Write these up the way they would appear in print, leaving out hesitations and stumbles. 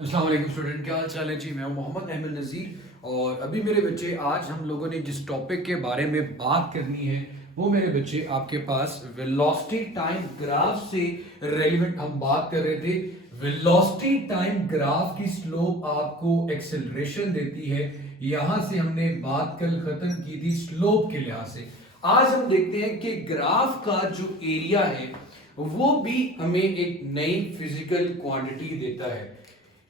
अस्सलाम वालेकुम स्टूडेंट, क्या हाल चाल है जी। मैं हूं मोहम्मद अहमद नज़ीर और अभी मेरे बच्चे आज हम लोगों ने जिस टॉपिक के बारे में बात करनी है वो मेरे बच्चे आपके पास वेलोसिटी टाइम ग्राफ से रेलिवेंट हम बात कर रहे थे। वेलोसिटी टाइम ग्राफ की स्लोप आपको एक्सेलरेशन देती है। यहां से हमने बात कल खत्म की थी स्लोप के लिहाज से। आज हम देखते हैं कि ग्राफ का जो एरिया है वो भी हमें एक नई फिजिकल क्वांटिटी देता है।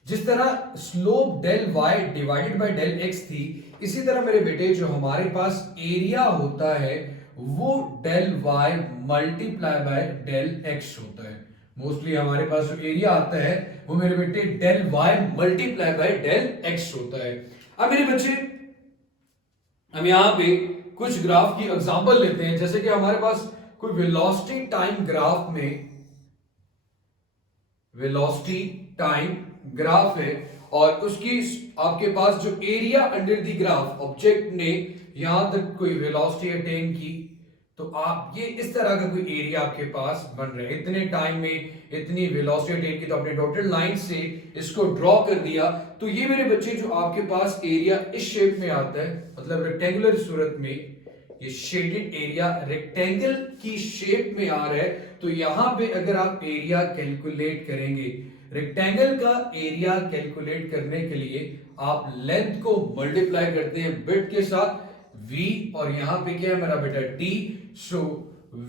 जिस तरह slope del y divided by del x थी, इसी तरह मेरे बेटे जो हमारे पास एरिया होता है वो del y multiply by del x होता है। मोस्टली हमारे पास जो एरिया आता है वो मेरे बेटे del y multiply by del x होता है। अब मेरे बच्चे हम यहां पे कुछ ग्राफ की एग्जांपल लेते हैं, जैसे कि हमारे पास कोई वेलोसिटी टाइम ग्राफ में वेलोसिटी टाइम ग्राफ है और उसकी आपके पास जो area under the graph object ने यहां तक कोई वेलोसिटी अटेन की, तो आप ये इस तरह का कोई एरिया आपके पास बन रहा है। इतने टाइम में इतनी वेलोसिटी अटेन की, तो आपने डॉटेड लाइन से इसको ड्रॉ कर दिया। तो ये मेरे बच्चे जो आपके पास एरिया इस शेप में आता है, मतलब रेक्टेंगुलर सूरत में, ये शेडेड एरिया रेक्टेंगल की शेप में आ रहा है। तो यहां पे अगर आप एरिया कैलकुलेट करेंगे, रेक्टेंगल का एरिया कैलकुलेट करने के लिए आप लेंथ को मल्टीप्लाई करते हैं विड्थ के साथ, v, और यहां पे क्या है मेरा बेटा t, so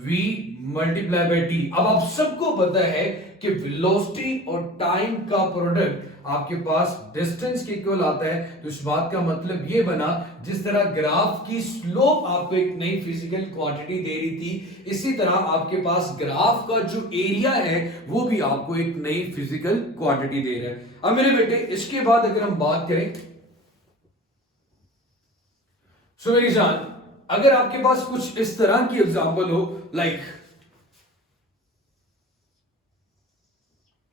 v multiply by t। अब आप सबको पता है कि वेलोसिटी और टाइम का प्रोडक्ट आपके पास डिस्टेंस के इक्वल आता है। तो इस बात का मतलब ये बना, जिस तरह ग्राफ की स्लोप आपको एक नई फिजिकल क्वांटिटी दे रही थी, इसी तरह आपके पास ग्राफ का जो एरिया है वो भी आपको एक नई फिजिकल क्वांटिटी दे रहा है। अब मेरे बेटे इसके बाद अगर हम बात करें, सो मेरी जान, अगर आपके पास कुछ इस तरह की एग्जांपल हो, लाइक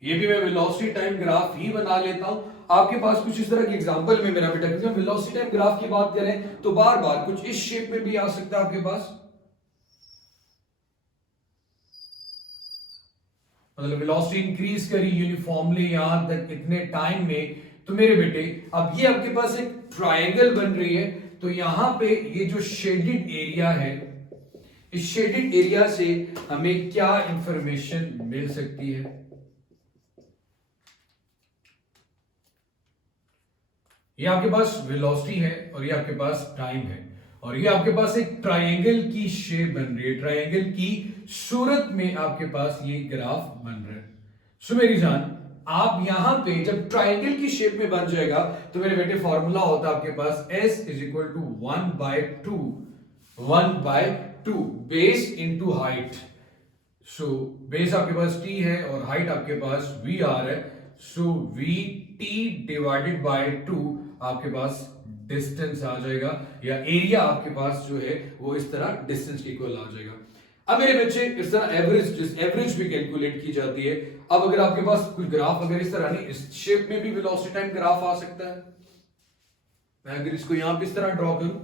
ये भी मैं वेलोसिटी टाइम ग्राफ ही बना लेता हूं। आपके पास कुछ इस तरह की एग्जांपल में मेरा बेटा, क्योंकि हम वेलोसिटी टाइम ग्राफ की बात करें तो बार बार कुछ इस शेप में भी आ सकता है आपके पास, मतलब वेलोसिटी इंक्रीज करी यूनिफॉर्मली यहां तक इतने टाइम में। तो मेरे बेटे अब ये आपके पास एक ट्रायंगल बन रही है। तो यहां पे ये जो शेडेड एरिया है, इस शेडेड एरिया से हमें क्या इंफॉर्मेशन मिल सकती है? ये आपके पास वेलोसिटी है और ये आपके पास टाइम है, और ये आपके पास एक ट्रायंगल की शेप बन रही है, ट्रायंगल की सूरत में आपके पास ये ग्राफ बन रहा है। सो मेरी जान, आप यहां पे जब ट्रायंगल की शेप में बन जाएगा तो मेरे बेटे फॉर्मूला होता है आपके पास s is equal to 1/2, 1/2 base into height. So base आपके पास t है और हाइट आपके पास v आर है। So we T divided by 2 आपके पास डिस्टेंस आ जाएगा, या एरिया आपके पास जो है वो इस तरह डिस्टेंस के इक्वल आ जाएगा। अब मेरे बच्चे इस तरह एवरेज भी कैलकुलेट की जाती है। अब अगर आपके पास कोई ग्राफ अगर इस तरह नहीं, इस शेप में भी वेलोसिटी टाइम ग्राफ आ सकता है। मैं अगर इसको यहां पे इस तरह ड्रॉ करूं,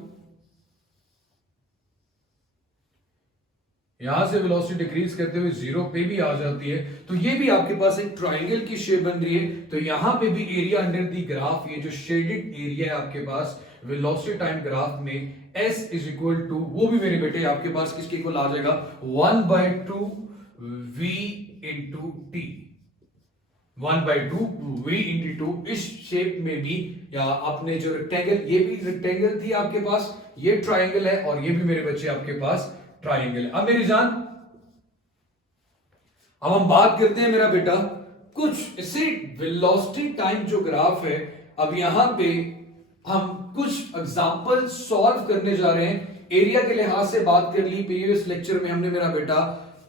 यहां से वेलोसिटी डिक्रीज करते हुए जीरो पे भी आ जाती है। तो ये भी आपके पास एक ट्रायंगल की शेप बन रही है। तो यहां पे भी एरिया अंडर दी ग्राफ, ये जो शेडेड एरिया है आपके पास वेलोसिटी टाइम ग्राफ में, s इज इक्वल टू, वो भी मेरे बेटे आपके पास किसके इक्वल आ जाएगा, 1/2 v into T, 1/2 v into 2। इस शेप में भी, या आपने जो रेक्टेंगल, ये भी रेक्टेंगल थी आपके पास, ये ट्रायंगल है, और ये भी मेरे बच्चे आपके पास ट्रायंगल है। अब मेरी जान, अब हम बात करते हैं मेरा बेटा कुछ इसी वेलोसिटी टाइम जो ग्राफ है। अब यहां पे हम कुछ एग्जांपल सॉल्व करने जा रहे हैं। एरिया के लिहाज से बात कर ली, प्रीवियस लेक्चर में हमने मेरा बेटा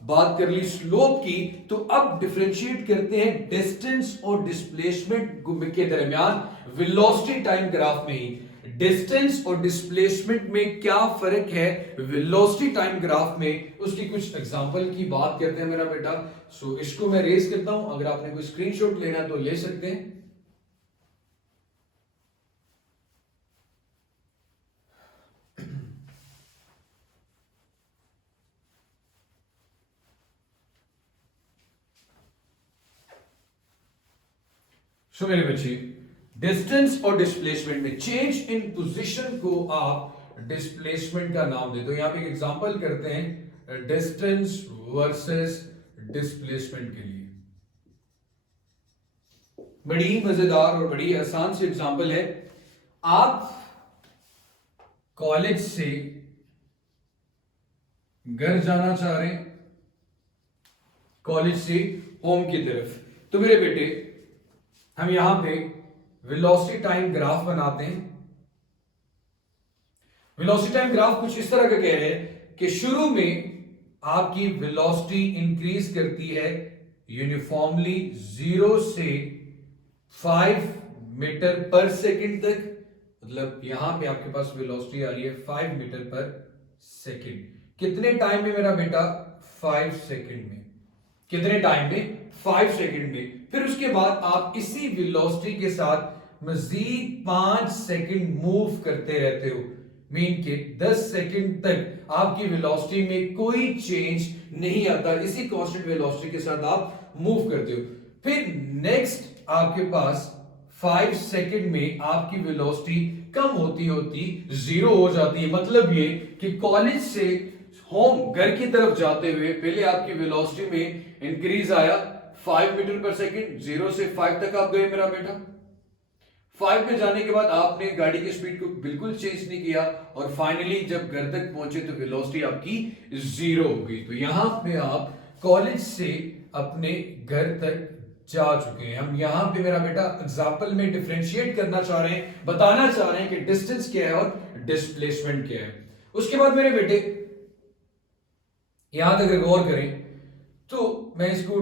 बात कर ली स्लोप की। तो अब डिफरेंशिएट करते हैं डिस्टेंस और डिस्प्लेसमेंट के दरमियान वेलोसिटी टाइम ग्राफ में ही। डिस्टेंस और डिस्प्लेसमेंट में क्या फर्क है वेलोसिटी टाइम ग्राफ में, उसकी कुछ एग्जांपल की बात करते हैं मेरा बेटा। सो इसको मैं रेस करता हूं, अगर आपने कोई स्क्रीनशॉट लेना तो ले सकते हैं। सो मेरे बच्चे, डिस्टेंस और डिस्प्लेसमेंट में चेंज इन पोजीशन को आप डिस्प्लेसमेंट का नाम दे दो। यहां पे एक एग्जांपल करते हैं डिस्टेंस वर्सेस डिस्प्लेसमेंट के लिए। बड़ी मजेदार और बड़ी आसान सी एग्जांपल है। आप कॉलेज से घर जाना चाह रहे हैं, कॉलेज से होम की तरफ, तो मेरे बेटे हम यहां पे वेलोसिटी टाइम ग्राफ बनाते हैं। वेलोसिटी टाइम ग्राफ कुछ इस तरह का कह रहे हैं कि शुरू में आपकी वेलोसिटी इंक्रीज करती है यूनिफॉर्मली 0 से 5 मीटर पर सेकंड तक। मतलब यहां पे आपके पास वेलोसिटी आ रही है 5 मीटर पर सेकंड। कितने टाइम में मेरा बेटा? 5 सेकंड में। कितने टाइम में? 5 सेकंड में। फिर उसके बाद आप इसी वेलोसिटी के साथ मजीद 5 सेकंड मूव करते रहते हो। मीन के 10 सेकंड तक आपकी वेलोसिटी में कोई चेंज नहीं आता, इसी कांस्टेंट वेलोसिटी के साथ आप मूव करते हो। फिर नेक्स्ट आपके पास 5 सेकंड में आपकी वेलोसिटी कम होती होती 0 हो जाती है। मतलब ये कि कॉलेज से होम, घर की तरफ जाते हुए पहले आपकी वेलोसिटी में इंक्रीज आया 5 मीटर पर सेकंड, 0 से 5 तक आप गए मेरा बेटा। 5 पे जाने के बाद आपने गाड़ी की स्पीड को बिल्कुल चेंज नहीं किया और फाइनली जब घर तक पहुंचे तो वेलोसिटी आपकी 0 हो गई। तो यहां पे आप कॉलेज से अपने घर तक जा चुके हैं। हम यहां पे मेरा बेटा एग्जांपल में डिफरेंशिएट करना चाह रहे हैं, बताना चाह रहे हैं कि डिस्टेंस क्या है और डिस्प्लेसमेंट क्या है। उसके बाद मेरे बेटे यहां तक गौर करें तो मैं इसको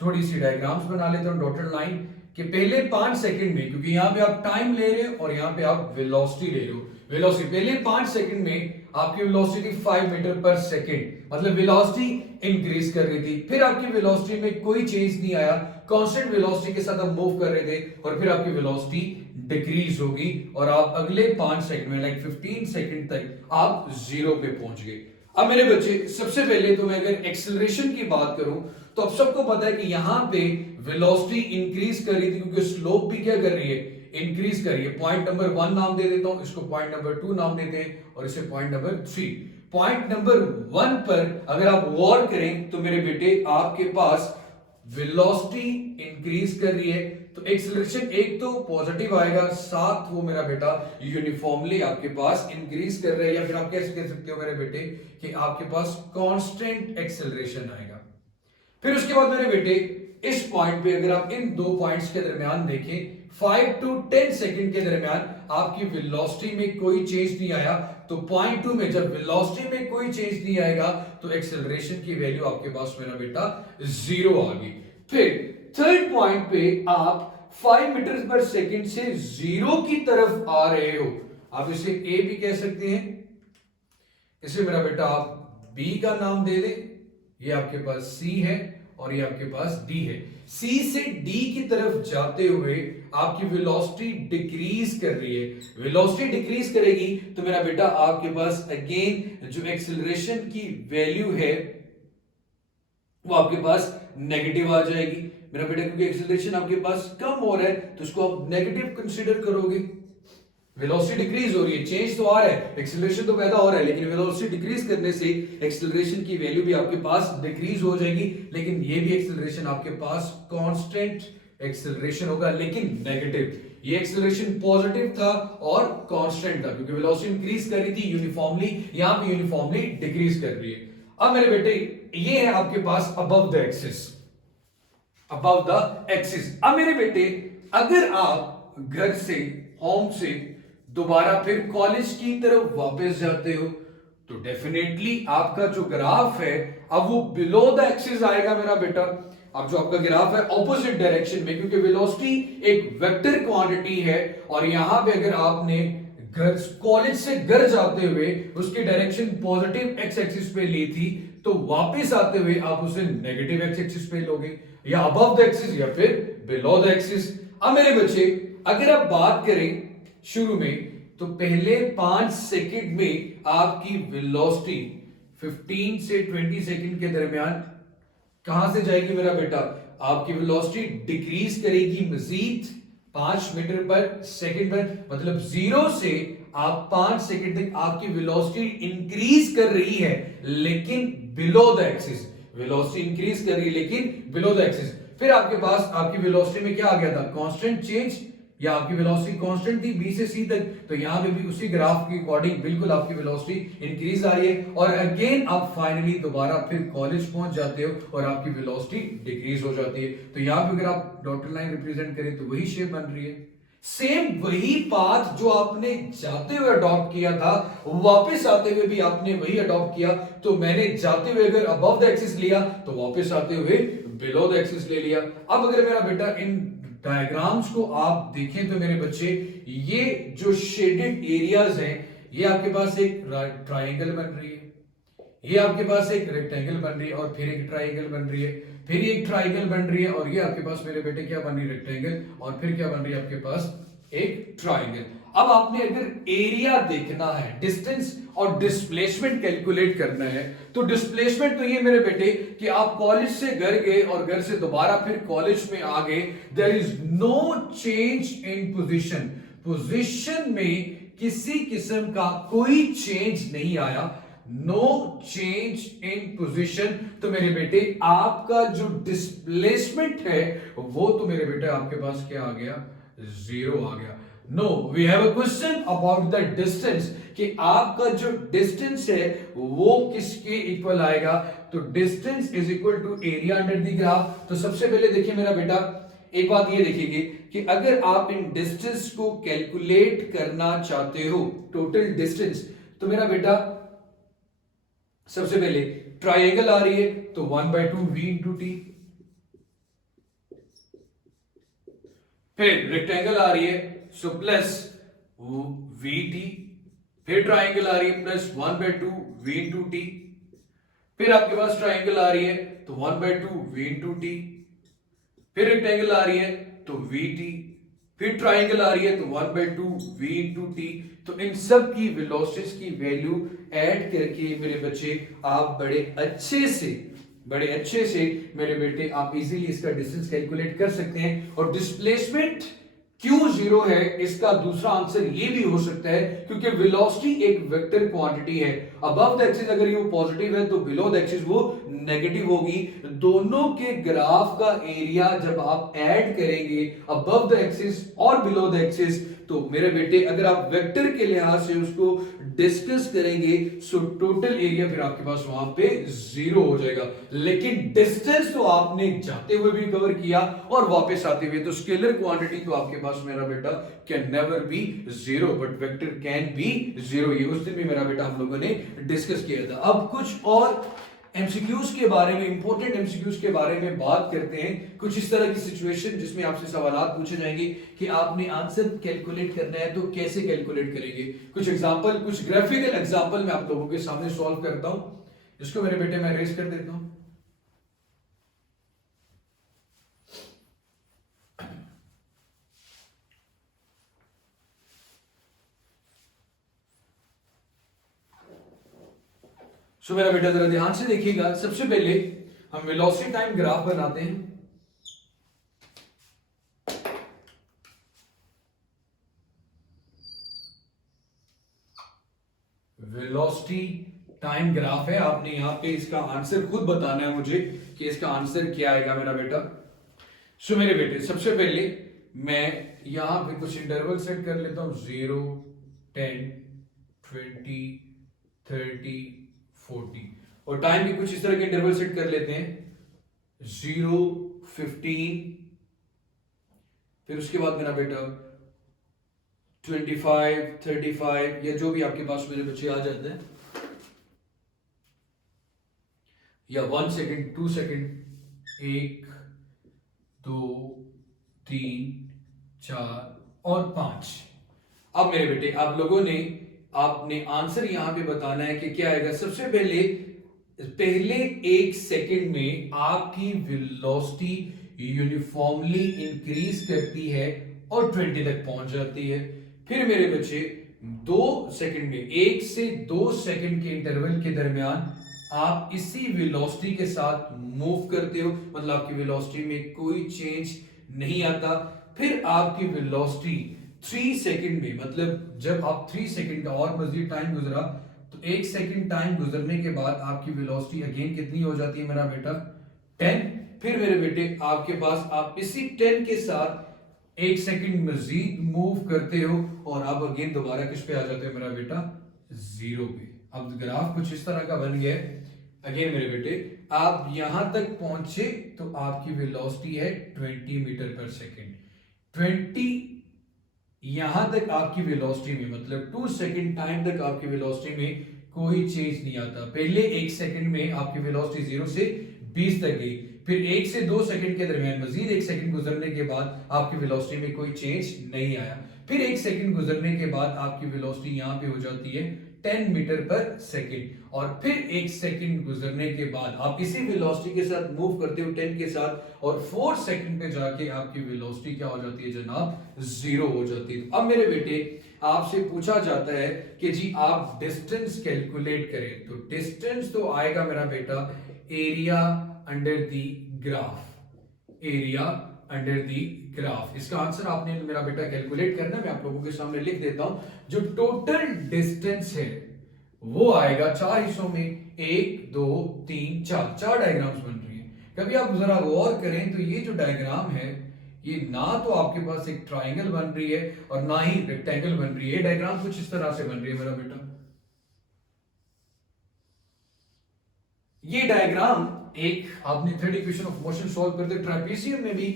थोड़ी सी डायग्राम्स बना लेता हूं, डॉटेड लाइन, कि पहले 5 सेकंड में, क्योंकि यहां पे आप टाइम ले रहे हो और यहां पे आप वेलोसिटी ले रहे हो। वेलोसिटी पहले 5 सेकंड में आपकी वेलोसिटी 5 मीटर पर सेकंड, मतलब वेलोसिटी इंक्रीज कर रही थी। फिर आपकी वेलोसिटी में कोई चेंज नहीं आया, कांस्टेंट वेलोसिटी के साथ आप मूव कर रहे थे और फिर आपकी वेलोसिटी डिक्रीज होगी और आप अगले 5 सेकंड में लाइक 15 सेकंड तक आप 0 पे पहुंच गए। अब मेरे बच्चे, सबसे पहले तो मैं अगर एक्सेलरेशन की बात करूं तो अब सबको पता है कि यहां पे वेलोसिटी इंक्रीज कर रही थी क्योंकि स्लोप भी क्या कर रही है? इंक्रीज कर रही है। पॉइंट नंबर 1 नाम दे देता हूं, इसको पॉइंट नंबर 2 नाम देते हैं और इसे पॉइंट नंबर 3। पॉइंट नंबर 1 पर अगर आप गौर करें तो मेरे बेटे आपके पास वेलोसिटी इंक्रीज कर रही है, तो एक्सेलरेशन एक तो पॉजिटिव आएगा, साथ वो मेरा बेटा यूनिफॉर्मली आपके पास इंक्रीज कर रहा है, या फिर आप कैसे कह सकते हो मेरे बेटे कि आपके पास कांस्टेंट एक्सेलरेशन आएगा। फिर उसके बाद मेरे बेटे इस पॉइंट पे अगर आप इन दो पॉइंट्स के दरमियान देखें, 5 to 10 सेकंड के दरमियान आपकी वेलोसिटी में कोई चेंज नहीं आया, तो पॉइंट 2 में जब वेलोसिटी में कोई चेंज नहीं आएगा तो एक्सेलरेशन की वैल्यू आपके पास मेरा बेटा 0 आ गई। फिर थर्ड पॉइंट पे आप 5 मीटर पर सेकंड से 0 की तरफ आ रहे हो, आप इसे ए भी कह सकते हैं, इसे मेरा बेटा आप बी का नाम दे दे, ये आपके पास सी है और ये आपके पास डी है। सी से डी की तरफ जाते हुए आपकी वेलोसिटी डिक्रीज कर रही है। वेलोसिटी डिक्रीज करेगी तो मेरा बेटा आपके पास अगेन जो एक्सेलरेशन की वैल्यू है वो आपके पास नेगेटिव आ जाएगी मेरा बेटा, क्योंकि एक्सेलरेशन आपके पास कम हो रहा है तो उसको आप नेगेटिव कंसीडर करोगे। वेलोसिटी डिक्रीज हो रही है, चेंज तो आ रहा है, एक्सेलरेशन तो पैदा हो रहा है, लेकिन वेलोसिटी डिक्रीज करने से एक्सेलरेशन की वैल्यू भी आपके पास डिक्रीज हो जाएगी, लेकिन ये भी एक्सेलरेशन आपके पास कांस्टेंट एक्सेलरेशन होगा लेकिन नेगेटिव। ये एक्सेलरेशन पॉजिटिव था और कांस्टेंट था क्योंकि वेलोसिटी इंक्रीज कर रही थी यूनिफॉर्मली, यहां पे यूनिफॉर्मली डिक्रीज कर रही है। अब मेरे बेटे ये है आपके पास above the axis, above the axis. अब मेरे बेटे अगर आप घर से, होम से दोबारा फिर कॉलेज की तरफ वापस जाते हो तो डेफिनेटली आपका जो ग्राफ है अब वो बिलो द एक्सिस आएगा मेरा बेटा। अब जो आपका ग्राफ है ऑपोजिट डायरेक्शन में, क्योंकि वेलोसिटी एक वेक्टर क्वांटिटी है और यहां पे अगर आपने घर, कॉलेज से घर जाते हुए उसकी डायरेक्शन पॉजिटिव एक्स एक्सिस पे ली थी तो वापस आते हुए आप उसे नेगेटिव एक्स एक्सिस पे लोगे, या अबव द एक्सिस या फिर बिलो द एक्सिस। अब मेरे बच्चे अगर आप बात करें शुरू में तो पहले 5 सेकंड में आपकी वेलोसिटी 15 से 20 सेकंड के दरमियान कहां से जाएगी मेरा बेटा? आपकी वेलोसिटी डिक्रीज करेगी मजीद 5 मीटर पर सेकंड पर, मतलब 0 से आप 5 सेकंड तक आपकी वेलोसिटी इंक्रीज कर रही है लेकिन below the axis. Velocity increase कर रही है लेकिन बिलो द एक्सिस। फिर आपके पास आपकी वेलोसिटी में क्या आ गया था, कांस्टेंट चेंज, या आपकी वेलोसिटी कांस्टेंट थी बी से सी तक, तो यहां पे भी उसी ग्राफ के अकॉर्डिंग बिल्कुल आपकी वेलोसिटी इंक्रीज आ रही है, और अगेन आप फाइनली दोबारा फिर कॉलेज पहुंच जाते हो और आपकी वेलोसिटी डिक्रीज हो जाती है। तो यहां पे अगर आप डॉटेड लाइन रिप्रेजेंट करें तो वही शेप बन रही है। सेम वही पाथ जो आपने जाते हुए अडॉप्ट किया था, वापस आते हुए भी आपने वही अडॉप्ट किया। तो मैंने जाते हुए अगर अबव द एक्सिस लिया तो वापस आते हुए बिलो द एक्सिस ले लिया। अब अगर मेरा बेटा इन डायग्राम्स को आप देखें तो मेरे बच्चे, ये जो शेडेड एरियाज हैं, ये आपके पास एक ट्रायंगल बन रही है, ये आपके पास एक रेक्टेंगल बन रही है, और फिर एक ट्रायंगल बन रही है, फिर एक ट्रायंगल बन रही है, और ये आपके पास मेरे बेटे क्या बन रही है, रेक्टेंगल, और फिर क्या बन रही है आपके पास एक ट्रायंगल। अब आपने अगर एरिया देखना है, डिस्टेंस और डिस्प्लेसमेंट कैलकुलेट करना है, तो डिस्प्लेसमेंट तो ये मेरे बेटे कि आप कॉलेज से घर गए और घर से दोबारा फिर कॉलेज में आ गए, there is no change in position. Position में किसी किस्म का कोई चेंज नहीं आया, नो चेंज इन पोजीशन। तो मेरे बेटे आपका जो डिस्प्लेसमेंट है वो तो मेरे बेटे आपके पास क्या आ गया, 0 आ गया। No, we have a question about the distance, कि आपका जो डिस्टेंस है वो किसके इक्वल आएगा। तो distance is equal to area under the graph. तो सबसे पहले देखिए मेरा बेटा, एक बात ये देखिए कि अगर आप इन डिस्टेंस को कैलकुलेट करना चाहते हो, टोटल डिस्टेंस, तो मेरा बेटा सबसे पहले ट्रायंगल आ रही है तो 1/2 v इंटू टी, फिर रेक्टेंगल आ रही है सो प्लस वी टी, फिर ट्रायंगल आ रही है प्लस 1/2 v इंटू टी, फिर आपके पास ट्रायंगल आ रही है तो 1/2 v इंटू टी, फिर रेक्टेंगल आ रही है तो वी टी, फिर ट्रायंगल आ रही है तो 1/2 v इंटू टी। तो इन सब की वेलोसिटीज की वैल्यू ऐड करके मेरे बच्चे आप बड़े अच्छे से मेरे बेटे आप इजीली इसका डिस्टेंस कैलकुलेट कर सकते हैं। और डिस्प्लेसमेंट क्यों 0 है, इसका दूसरा आंसर ये भी हो सकता है क्योंकि वेलोसिटी एक वेक्टर क्वांटिटी है। अबव द एक्सिस अगर ये पॉजिटिव है तो बिलो द एक्सिस वो नेगेटिव होगी। दोनों के ग्राफ का एरिया जब आप ऐड करेंगे अबव द एक्सिस और बिलो द एक्सिस, तो मेरे बेटे अगर आप वेक्टर के लिहाज से उसको डिस्कस करेंगे सो टोटल एरिया फिर आपके पास वहां पे 0 हो जाएगा। लेकिन डिस्टेंस तो आपने जाते हुए भी कवर किया और वापस आते हुए, तो स्केलर क्वांटिटी तो आपके पास मेरा बेटा can never be 0 but vector can be 0। ये उस दिन भी मेरा बेटा हम लोगों ने डिस्कस किया था। अब कुछ और एमसीक्यूज के बारे में, इंपॉर्टेंट एमसीक्यूज के बारे में बात करते हैं। कुछ इस तरह की सिचुएशन जिसमें आपसे सवाल पूछे जाएंगे कि आपने आंसर कैलकुलेट करना है तो कैसे कैलकुलेट करेंगे। कुछ एग्जांपल, कुछ ग्राफिकल एग्जांपल मैं आप लोगों के सामने सॉल्व करता हूं, इसको मेरे बेटे मैं रेस कर देता हूं। सो मेरा बेटा जरा ध्यान से देखिएगा। सबसे पहले हम वेलोसिटी टाइम ग्राफ बनाते हैं। वेलोसिटी टाइम ग्राफ है, आपने यहां पे इसका आंसर खुद बताना है मुझे कि इसका आंसर क्या आएगा मेरा बेटा। सो मेरे बेटे सबसे पहले मैं यहां पे कुछ इंटरवल सेट कर लेता हूं, 0, 10, 20, 30, 40, और टाइम भी कुछ इस तरह के इंटरवल सेट कर लेते हैं, 0, 15, फिर उसके बाद मेरा बेटा 25, 35, या जो भी आपके पास मेरे बच्चे आ जाते हैं, या 1 सेकेंड, 2 सेकेंड, 1, 2, 3, 4 और 5। अब मेरे बेटे आप लोगों ने आपने आंसर यहां पे बताना है कि क्या आएगा। सबसे पहले 1 सेकेंड में आपकी वेलोसिटी यूनिफॉर्मली इंक्रीज करती है और 20 तक पहुंच जाती है। फिर मेरे बच्चे 2 सेकेंड में, 1 से 2 सेकेंड के इंटरवल के दरमियान आप इसी वेलोसिटी के साथ मूव करते हो, मतलब आपकी वेलोसिटी में कोई चेंज नहीं आता। फिर आपकी वेलोसिटी 3 सेकंड में, मतलब जब आप 3 सेकंड का और मजीद टाइम गुजरा तो 1 सेकंड टाइम गुजरने के बाद आपकी वेलोसिटी अगेन कितनी हो जाती है मेरा बेटा? 10। फिर मेरे बेटे आपके पास आप इसी 10 के साथ 1 सेकंड मजीद मूव करते हो और आप अगेन दोबारा किस पे आ जाते हो मेरा बेटा? 0 पे। अब ग्राफ कुछ इस तरह का बन गया है। अगेन मेरे बेटे आप यहां तक पहुंचे तो आपकी वेलोसिटी है 20 मीटर पर सेकेंड। 20 यहां तक आपकी वेलोसिटी में, मतलब 2 सेकंड टाइम तक आपकी वेलोसिटी में कोई चेंज नहीं आता। पहले 1 सेकंड में आपकी वेलोसिटी 0 से 20 तक गई, फिर 1 से 2 सेकंड के दरमियान मजीद 1 सेकंड गुजरने के बाद आपकी वेलोसिटी में कोई चेंज नहीं आया। फिर 1 सेकंड गुजरने के बाद आपकी वेलोसिटी यहां पे हो जाती है 10 मीटर पर सेकंड, और फिर 1 सेकंड गुजरने के बाद आप इसी वेलोसिटी के साथ मूव करते हो 10 के साथ, और 4 सेकंड पे जाके आपकी वेलोसिटी क्या हो जाती है जनाब? 0 हो जाती है। अब मेरे बेटे आपसे पूछा जाता है कि जी आप डिस्टेंस कैलकुलेट करें, तो डिस्टेंस तो आएगा मेरा बेटा area under the graph. Area under the graph, इसका आंसर आपने मेरा बेटा कैलकुलेट करना है। मैं आप लोगों के सामने लिख देता हूं। जो टोटल डिस्टेंस है वो आएगा 4 हिस्सों में, 1 2 3 4, 4 डायग्राम्स बन रही है। कभी आप जरा गौर करें तो ये जो डायग्राम है ये ना तो आपके पास एक ट्राइंगल बन रही है और ना ही रेक्टेंगल बन रही है। डायग्राम कुछ इस तरह से बन रही है मेरा बेटा। ये डायग्राम एक आपने third equation of motion solve करते ट्रापेजियम में भी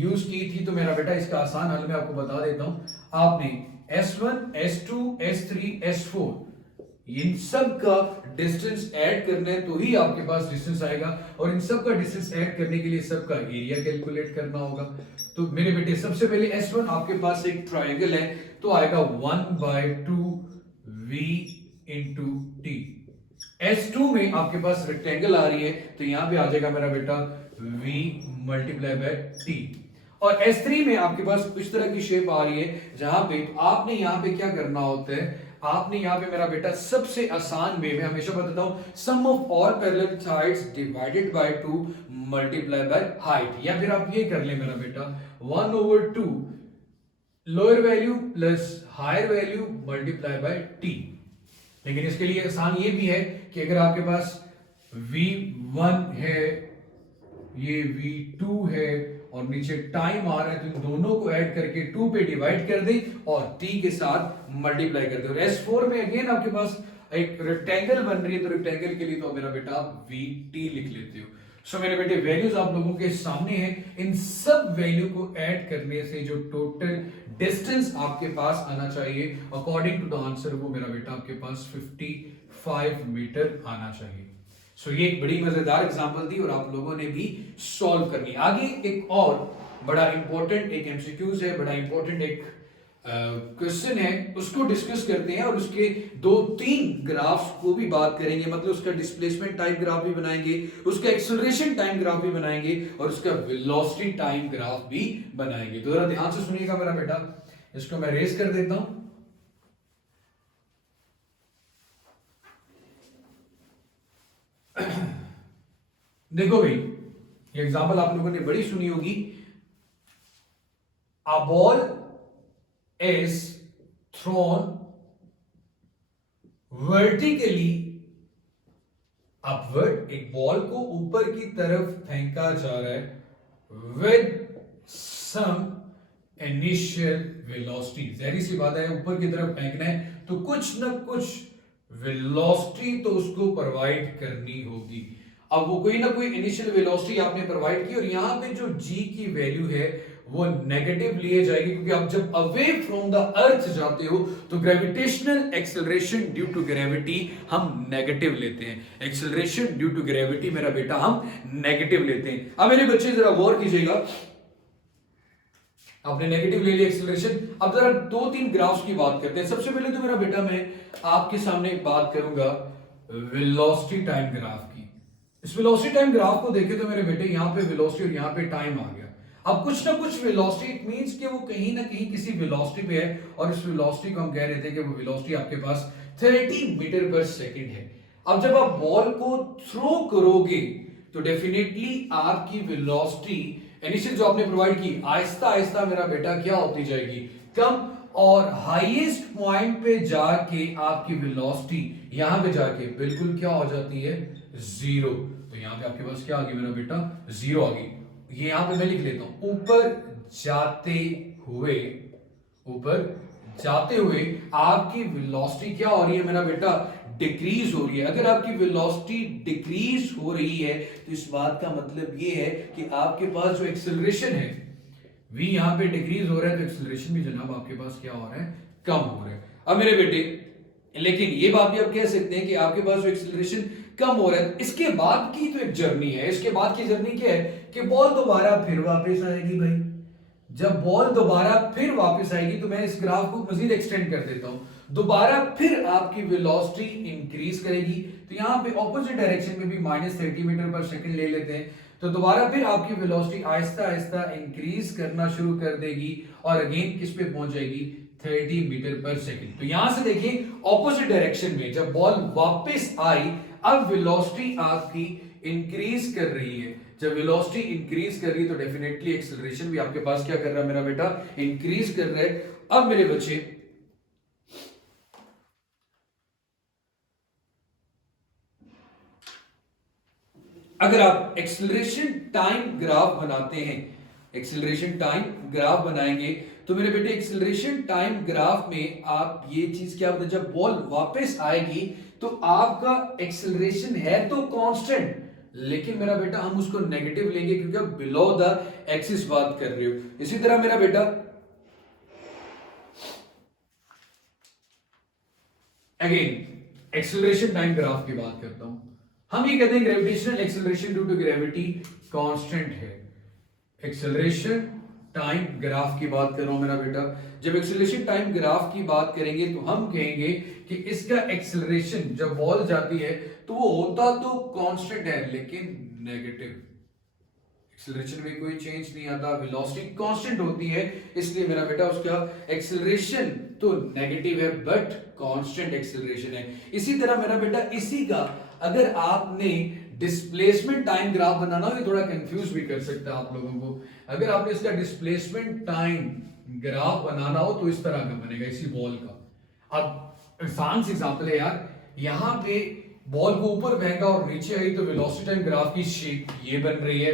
यूज की थी, तो मेरा बेटा इसका आसान हल मैं आपको बता देता हूं। आपने S1 S2 S3 S4 इन सब का डिस्टेंस ऐड करना है तो ही आपके पास डिस्टेंस आएगा, और इन सब का डिस्टेंस ऐड करने के लिए सबका एरिया कैलकुलेट करना होगा। तो मेरे बेटे सबसे पहले S1 आपके पास एक ट्रायंगल है तो आएगा 1/2 V into T। S2 में आपके पास रेक्टेंगल आ रही है तो यहां पे आ जाएगा मेरा बेटा V मल्टीप्लाई बाय T। और S3 में आपके पास इस तरह की शेप आ रही है जहां पे आपने यहां पे क्या करना होता है, आपने यहां पे मेरा बेटा सबसे आसान वे में हमेशा बताता हूं sum of all parallel sides divided by 2 multiply by height, या फिर आप ये कर ले मेरा बेटा 1/2 lower value plus higher value multiply by T। लेकिन इसके लिए आसान ये भी है कि अगर आपके पास V1 है, ये V2 है और नीचे टाइम आ रहा है, तो इन दोनों को ऐड करके 2 पे डिवाइड कर दें और T के साथ मल्टीप्लाई कर दें। और S4 में अगेन आपके पास एक रेक्टेंगल बन रही है, तो रेक्टेंगल के लिए तो मेरा बेटा आप VT लिख लेते हो। सो मेरे बेटे वैल्यूज आप लोगों के सामने हैं। इन सब वैल्यू को ऐड करने से जो टोटल डिस्टेंस आपके पास आना चाहिए अकॉर्डिंग टू द आंसर, वो मेरा बेटा आपके पास 55 मीटर आना चाहिए। सो ये एक बड़ी मजेदार एग्जांपल थी और आप लोगों ने भी सॉल्व करनी। आगे एक और बड़ा इंपॉर्टेंट एक एमसीक्यूज है, बड़ा इंपॉर्टेंट एक क्वेश्चन है, उसको डिस्कस करते हैं और उसके 2-3 ग्राफ्स को भी बात करेंगे। मतलब उसका डिस्प्लेसमेंट टाइम ग्राफ भी बनाएंगे, उसका एक्सेलरेशन टाइम ग्राफ भी बनाएंगे और उसका वेलोसिटी टाइम ग्राफ भी बनाएंगे। तो जरा ध्यान से सुनिएगा मेरा बेटा, इसको मैं रेस कर देता हूं। देखो भाई, ये एग्जांपल आप लोगों ने बड़ी सुनी होगी। A ball is thrown vertically upward, एक बॉल को ऊपर की तरफ फेंका जा रहा है with some initial velocity। जहरी सी बात है, ऊपर की तरफ फेंकना है तो कुछ ना कुछ वेलोसिटी तो उसको प्रोवाइड करनी होगी। अब वो कोई ना कोई इनिशियल वेलोसिटी आपने प्रोवाइड की और यहां पे जो g की वैल्यू है वो नेगेटिव लिए जाएगी, क्योंकि आप जब अवे फ्रॉम द अर्थ जाते हो तो gravitational acceleration due to gravity हम नेगेटिव लेते हैं। एक्सेलरेशन ड्यू टू ग्रेविटी मेरा बेटा हम नेगेटिव लेते हैं। अब मेरे बच्चे जरा गौर कीजिएगा, आपने नेगेटिव ले लिया एक्सेलरेशन। अब जरा 2-3 ग्राफ्स की बात करते हैं। सबसे पहले तो मेरा बेटा मैं आपके सामने बात करूंगा वेलोसिटी टाइम ग्राफ की। इस वेलोसिटी टाइम ग्राफ को देखें तो मेरे बेटे यहां पे वेलोसिटी और यहां पे टाइम आ गया। अब कुछ ना कुछ वेलोसिटी, इट मींस कि वो कहीं ना कहीं किसी वेलोसिटी पे है और इस वेलोसिटी को हम कह रहे थे कि वो वेलोसिटी आपके पास 30 मीटर पर सेकंड है। अब जब आप बॉल को थ्रो करोगे तो डेफिनेटली आपकी वेलोसिटी इनिशियल जो आपने प्रोवाइड की, आहिस्ता आहिस्ता मेरा बेटा क्या होती जाएगी, कम, और हाईएस्ट पॉइंट पे जाके आपकी वेलोसिटी यहां पे जाके बिल्कुल क्या हो जाती है, जीरो। तो यहां पे आपके पास क्या आ गई मेरा बेटा, जीरो आ गई। ये यहां पे मैं लिख लेता हूं, ऊपर जाते हुए, ऊपर जाते हुए आपकी वेलोसिटी क्या हो रही है मेरा बेटा, डिक्रीज हो रही है। अगर आपकी वेलोसिटी डिक्रीज हो रही है तो इस बात का मतलब ये है कि आपके पास जो एक्सेलरेशन है v यहां पे डिक्रीज हो रहा है, तो एक्सेलरेशन भी जनाब आपके पास क्या हो रहा है, कम हो रहा है। अब मेरे बेटे लेकिन ये बात भी आप कह सकते हैं कि आपके पास जो एक्सेलरेशन कम हो रहा है, इसके बाद की तो एक जर्नी है, इसके बाद की जर्नी क्या है कि बॉल दोबारा फिर वापस आएगी भाई। जब बॉल दोबारा फिर वापस आएगी तो मैं इस ग्राफ को मजीद एक्सटेंड कर देता हूं, दोबारा फिर आपकी वेलोसिटी इंक्रीज करेगी। तो यहां पे ऑपोजिट डायरेक्शन में भी -30 मीटर पर सेकंड ले लेते हैं, तो दोबारा फिर आपकी वेलोसिटी आहिस्ता आहिस्ता इंक्रीज करना शुरू कर देगी और अगेन किस पे पहुंच जाएगी, 30 मीटर पर सेकंड। तो यहां से देखिए ऑपोजिट डायरेक्शन में जब बॉल वापस आई, अब वेलोसिटी आपकी इंक्रीज कर रही है। जब वेलोसिटी इंक्रीज कर रही है तो डेफिनेटली एक्सेलरेशन भी आपके पास क्या कर रहा है मेरा बेटा, इंक्रीज कर रहा है। अब मेरे बच्चे अगर आप एक्सेलरेशन टाइम ग्राफ बनाते हैं, एक्सेलरेशन टाइम ग्राफ बनाएंगे तो मेरे बेटे एक्सेलरेशन टाइम ग्राफ में आप ये चीज क्या बताए, जब बॉल वापस आएगी तो आपका एक्सेलरेशन है तो कांस्टेंट, लेकिन मेरा बेटा हम उसको नेगेटिव लेंगे क्योंकि आप बिलो द एक्सिस बात कर रहे हो। इसी तरह मेरा बेटा अगेन एक्सेलरेशन टाइम ग्राफ की बात करता हूं। हम ये कहते हैं gravitational acceleration due to gravity constant है। एक्सेलरेशन टाइम ग्राफ की बात कर रहा हूं मेरा बेटा। जब एक्सेलरेशन टाइम ग्राफ की बात करेंगे तो हम कहेंगे कि इसका एक्सेलरेशन जब बॉल जाती है तो वो होता तो कांस्टेंट है लेकिन नेगेटिव, एक्सेलरेशन में कोई चेंज नहीं आता, वेलोसिटी कांस्टेंट होती है, इसलिए मेरा बेटा उसका एक्सेलरेशन तो नेगेटिव है बट कांस्टेंट एक्सेलरेशन है। इसी तरह मेरा बेटा इसी का अगर आपने डिस्प्लेसमेंट टाइम ग्राफ बनाना हो, ये थोड़ा कंफ्यूज भी कर सकता है आप लोगों को। अगर आपने इसका डिस्प्लेसमेंट टाइम ग्राफ बनाना हो तो इस तरह का बनेगा, इसी बॉल का। अब आसान सी एग्जांपल है यार, यहां पे बॉल को ऊपर फेंका और नीचे आई तो वेलोसिटी टाइम ग्राफ की शेप ये बन रही है,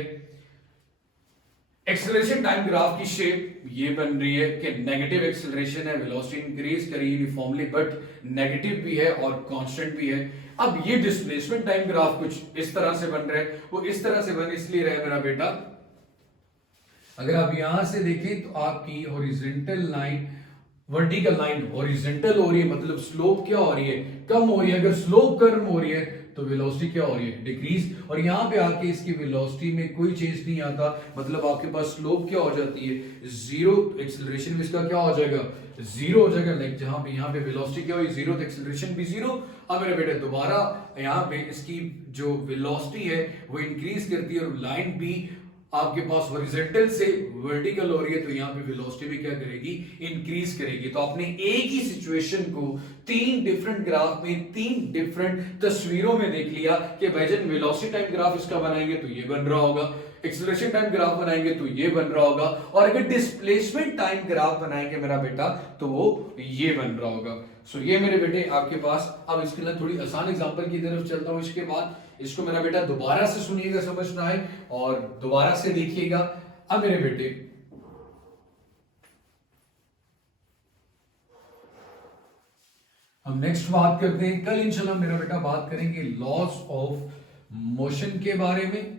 एक्सेलरेशन टाइम ग्राफ की शेप ये बन रही है कि नेगेटिव एक्सेलरेशन है, वेलोसिटी इंक्रीज करी यूनिफॉर्मली बट नेगेटिव भी है और कांस्टेंट भी है। अब ये डिस्प्लेसमेंट टाइम ग्राफ कुछ इस तरह से बन रहा है, वो इस तरह से बन इसलिए रहा मेरा बेटा, अगर आप यहां से देखें तो आपकी horizontal line vertical line horizontal हो रही है, मतलब स्लोप क्या हो रही है, कम हो रही है। अगर स्लोप कम हो रही है तो वेलोसिटी क्या हो रही है, डिक्रीज। और यहां पे आके इसकी वेलोसिटी में कोई चेंज नहीं आता, मतलब आपके पास स्लोप क्या हो जाती है, जीरो। एक्सेलरेशन भी इसका क्या हो जाएगा, जीरो हो जाएगा। लाइक जहां पे यहाँ पे वेलोसिटी क्या हुई, जीरो, तो एक्सेलरेशन भी जीरो। अब मेरे बेटे दोबारा यहाँ पे इसकी जो वेलोसिटी है वो इंक्रीज करती है और लाइन भी आपके पास हॉरिजॉन्टल से वर्टिकल हो रही है, तो यहाँ पे वेलोसिटी भी क्या करेगी, इंक्रीज करेगी। तो आपने एक ही सिचुएशन को तीन डिफरेंट ग्राफ में, तीन डिफरेंट तस्वीरों में देख लिया कि भाई जब वेलोसिटी टाइम ग्राफ इसका बनाएंगे तो ये बन रहा होगा, एक्सेलरेशन टाइम ग्राफ बनाएंगे तो ये बन रहा होगा, और अगर डिस्प्लेसमेंट टाइम ग्राफ बनाएंगे मेरा बेटा तो वो ये बन रहा होगा। सो ये मेरे बेटे आपके पास। अब इसके लिए थोड़ी आसान एग्जांपल की तरफ चलता हूं, इसके बाद इसको मेरा बेटा दोबारा से सुनिएगा, समझना है और दोबारा से देखिएगा। अब मेरे बेटे हम नेक्स्ट बात करते हैं, कल इंशाल्लाह मेरा बेटा बात करेंगे लॉस ऑफ मोशन के बारे में।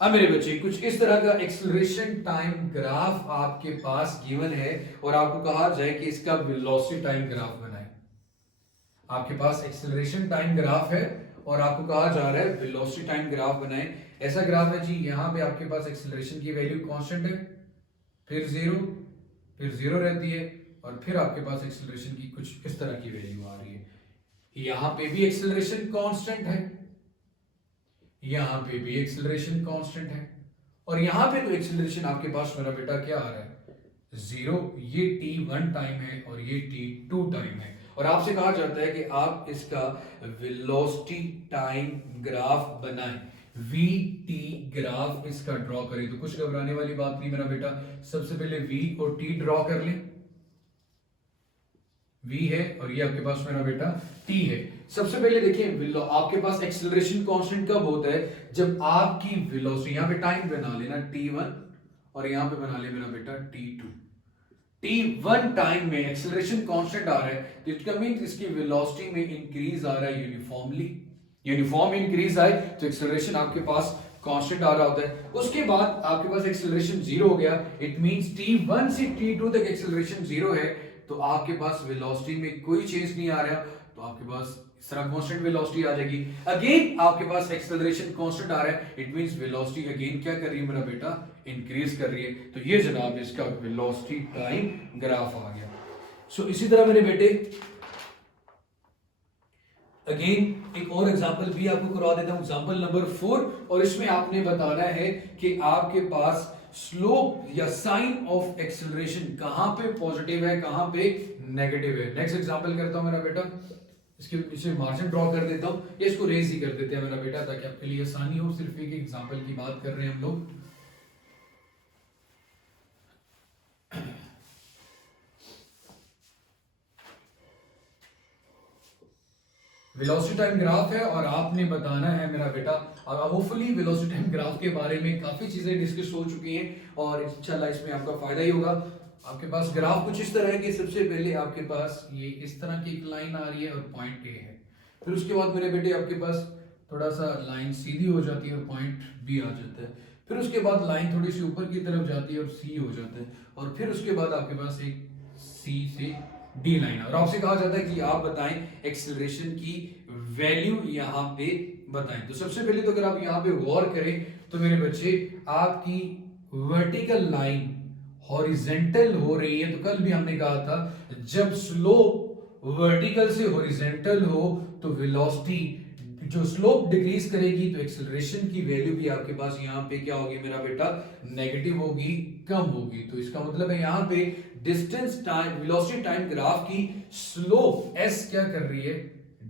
अब मेरे बच्चे कुछ इस तरह का एक्सेलरेशन टाइम ग्राफ आपके पास गिवन है और आपको कहा जाए कि इसका वेलोसिटी टाइम ग्राफ बनाए। आपके पास एक्सेलरेशन टाइम ग्राफ है और आपको कहा जा रहा है वेलोसिटी टाइम ग्राफ बनाए। ऐसा ग्राफ है जी, यहां पे आपके पास एक्सेलरेशन की वैल्यू कांस्टेंट है, फिर जीरो रहती है, और फिर आपके पास एक्सेलरेशन की कुछ इस तरह की वैल्यू आ रही है। यहां पे भी एक्सेलरेशन कांस्टेंट है, यहां पे भी एक्सेलरेशन कांस्टेंट है, और यहां पे तो एक्सेलरेशन आपके पास मेरा बेटा क्या आ रहा है, जीरो। ये t1 टाइम है और ये t2 टाइम है, और आपसे कहा जाता है कि आप इसका वेलोसिटी टाइम ग्राफ बनाएं। वी टी ग्राफ इसका ड्रॉ करें। तो कुछ घबराने वाली बात नहीं मेरा बेटा, सबसे पहले वी और टी ड्रॉ कर लें। v है और ये आपके पास मेरा बेटा t है। सबसे पहले देखिए आपके पास एक्सेलरेशन कांस्टेंट कब होता है, जब आपकी वेलोसिटी, यहां पे टाइम बना लेना t1 और यहां पे बना ले मेरा बेटा t2। t1 टाइम में एक्सेलरेशन कांस्टेंट आ रहा है, तो इसका मीन इसकी वेलोसिटी में इंक्रीज आ रहा है यूनिफॉर्मली। यूनिफॉर्म इंक्रीज आए तो एक्सेलरेशन आपके पास कांस्टेंट आ रहा होता है। उसके बाद आपके पास एक्सेलरेशन जीरो हो गया, इट मींस t1 से t2 तक एक्सेलरेशन जीरो है, तो आपके पास वेलोसिटी में कोई चेंज नहीं आ रहा, तो आपके पास इस तरह कांस्टेंट वेलोसिटी आ जाएगी। अगेन आपके पास एक्सेलरेशन कांस्टेंट आ रहा है, इट मींस वेलोसिटी अगेन क्या कर रही है मेरा बेटा, इंक्रीज कर रही है। तो ये जनाब इसका वेलोसिटी टाइम ग्राफ आ गया। सो इसी तरह मेरे बेटे अगेन एक और एग्जांपल भी आपको करवा देता हूं, एग्जांपल नंबर 4, और इसमें आपने बताना है कि आपके पास स्लोप या साइन ऑफ एक्सेलरेशन कहां पे पॉजिटिव है कहां पे नेगेटिव है। नेक्स्ट एग्जांपल करता हूं मेरा बेटा, इसके पीछे मार्जिन ड्रॉ कर देता हूं, या इसको रेज ही कर देते हैं मेरा बेटा ताकि आपके लिए आसानी हो। सिर्फ एक एग्जांपल की बात कर रहे हैं हम लोग। वेलोसिटी टाइम ग्राफ है और आपने बताना है मेरा बेटा, और होपफुली वेलोसिटी टाइम ग्राफ के बारे में काफी चीजें डिस्कस हो चुकी हैं और इंशाल्लाह इसमें आपका फायदा ही होगा। आपके पास ग्राफ कुछ इस तरह है कि सबसे पहले आपके पास ये इस तरह की एक लाइन आ रही है और पॉइंट ए है, फिर उसके बाद मेरे बेटे आपके पास थोड़ा सा लाइन सीधी हो जाती है और पॉइंट बी आ जाता है, फिर उसके बाद लाइन थोड़ी सी ऊपर की तरफ जाती है और सी हो जाता है, और फिर उसके बाद आपके पास एक सी से डी लाइन, और आपसे कहा जाता है कि आप बताएं एक्सेलरेशन की वैल्यू यहां पे बताएं। तो सबसे पहले तो अगर आप यहां पे गौर करें तो मेरे बच्चे आपकी वर्टिकल लाइन हॉरिजेंटल हो रही है, तो कल भी हमने कहा था जब स्लोप वर्टिकल से हॉरिजेंटल हो तो वेलोसिटी जो स्लोप डिक्रीज करेगी तो एक्सेलरेशन की वैल्यू भी आपके पास यहाँ पे क्या होगी मेरा बेटा, नेगेटिव होगी, कम होगी। तो इसका मतलब है यहाँ पे distance time velocity time graph की स्लोप एस क्या कर रही है,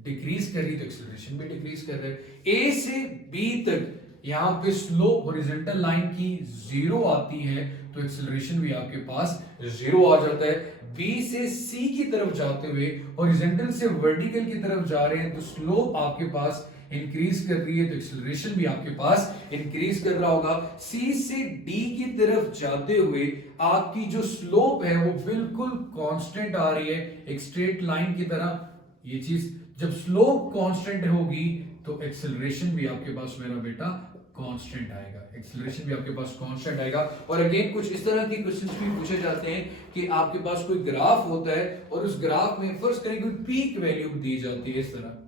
डिक्रीज कर रही है, तो एक्सेलरेशन भी डिक्रीज कर रहा है। ए से बी तक यहाँ पे स्लोप हॉरिजॉन्टल लाइन की जीरो आती है तो एक्सेलरेशन भी आपके पास जीरो आ जाता है। बी से सी की तरफ जाते हुए हॉरिजॉन्टल से वर्टिकल की तरफ जा रहे हैं तो स्लोप आपके पास इंक्रीज कर रही है, तो एक्सेलरेशन भी आपके पास इंक्रीज कर रहा होगा। सी से डी की तरफ जाते हुए आपकी जो स्लोप है वो बिल्कुल कांस्टेंट आ रही है, एक स्ट्रेट लाइन की तरह। ये चीज जब स्लोप कांस्टेंट होगी तो एक्सेलरेशन भी आपके पास मेरा बेटा कांस्टेंट आएगा, एक्सेलरेशन भी आपके पास कांस्टेंट आएगा। और अगेन कुछ इस तरह के क्वेश्चंस भी पूछे जाते हैं कि आपके पास कोई ग्राफ होता है और उस ग्राफ में फर्स्ट करें कोई पीक वैल्यू दी जाती है इस तरह,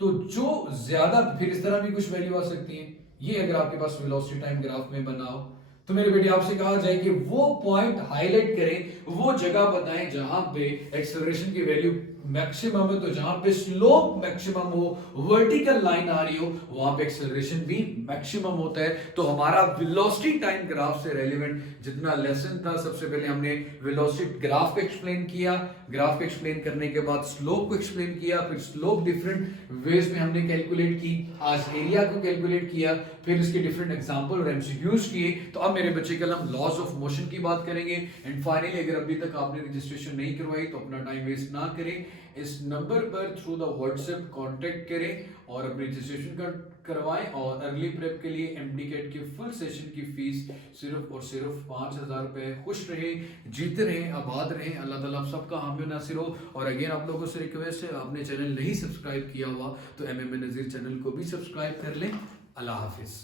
तो जो ज्यादा, फिर इस तरह भी कुछ वैल्यू आ सकती है। ये अगर आपके पास वेलोसिटी टाइम ग्राफ में बना हो तो मेरे बेटे आपसे कहा जाए कि वो पॉइंट हाईलाइट करें, वो जगह बताएं जहां पे एक्सेलरेशन की वैल्यू मैक्सिमम है, तो जहां पे स्लोप मैक्सिमम हो, वर्टिकल लाइन आ रही हो, वहां पे एक्सेलरेशन भी मैक्सिमम होता है। तो हमारा वेलोसिटी टाइम ग्राफ से रेलेवेंट जितना लेसन था, सबसे पहले हमने वेलोसिटी ग्राफ को एक्सप्लेन किया, ग्राफ को एक्सप्लेन करने के बाद स्लोप को एक्सप्लेन किया, फिर स्लोप डिफरेंट वेज में हमने कैलकुलेट की, आज एरिया को कैलकुलेट किया, फिर इसके डिफरेंट एग्जांपल और एमसीक्यूज किए। तो अब मेरे बच्चे कल हम लॉज ऑफ मोशन की बात करेंगे। एंड फाइनली अगर अभी तक आपने रजिस्ट्रेशन नहीं करवाई तो अपना टाइम वेस्ट ना करें, इस नंबर पर थ्रू द व्हाट्सएप कांटेक्ट करें और अपनी रजिस्ट्रेशन करवाएं। और अर्ली प्रेप के लिए एमडीकेट के फुल सेशन की फीस सिर्फ और सिर्फ 5,000 रुपए। खुश रहे, जीते रहे, आबाद रहे, अल्लाह ताला आप सबका हामी नासिर हो। और अगेन आप लोगों से रिक्वेस्ट है, आपने चैनल नहीं सब्सक्राइब किया हुआ तो MMA नज़ीर चैनल को भी सब्सक्राइब कर लें। अल्लाह हाफिज।